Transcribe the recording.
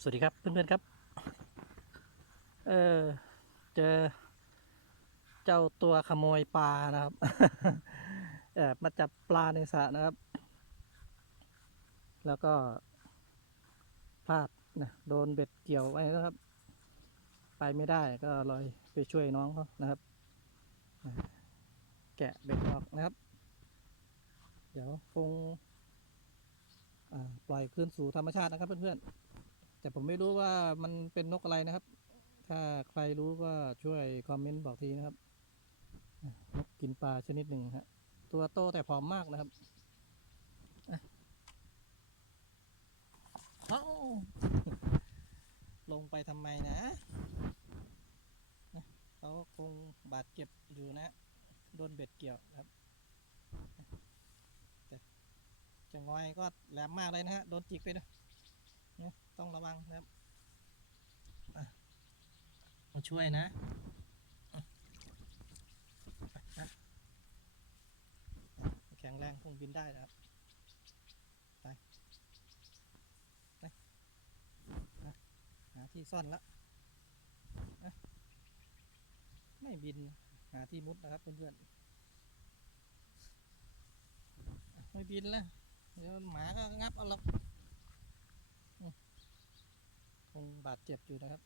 สวัสดีครับเพื่อนๆครับ เออเจอเจ้าตัวขโมยปลานะครับแอบมาจับปลาในสระนะครับ แล้วก็พลาดนะโดนเบ็ดเกี่ยวไว้นะครับ ไปไม่ได้ก็เลยไปช่วยน้องเขานะครับ แกะเบ็ดออกนะครับ เดี๋ยวคงปล่อยคืนสู่ธรรมชาตินะครับเพื่อนๆ แต่ผมไม่รู้ว่ามันเป็นนกอะไรนะครับ ถ้าใครรู้ก็ช่วยคอมเมนต์บอกทีนะครับ นกกินปลาชนิดหนึ่งฮะ ตัวโตแต่ผอมมากนะครับเอาลงไปทำไมนะ เขาคงบาดเจ็บอยู่นะ โดนเบ็ดเกี่ยวครับแต่จะงอยก็แหลมมากเลยนะฮะ โดนจิกไปนะเนี่ย ระวังนะครับอะมาช่วยนะอะอะอะแข็งแรงคงบินได้นะครับไปไปอะหาที่ซ่อนละอะไม่บินหาที่มุดนะครับเพื่อนๆอะไม่บินแล้วเดี๋ยวหมาก็งับเอาหรอกอืมคง บาดเจ็บอยู่นะครับ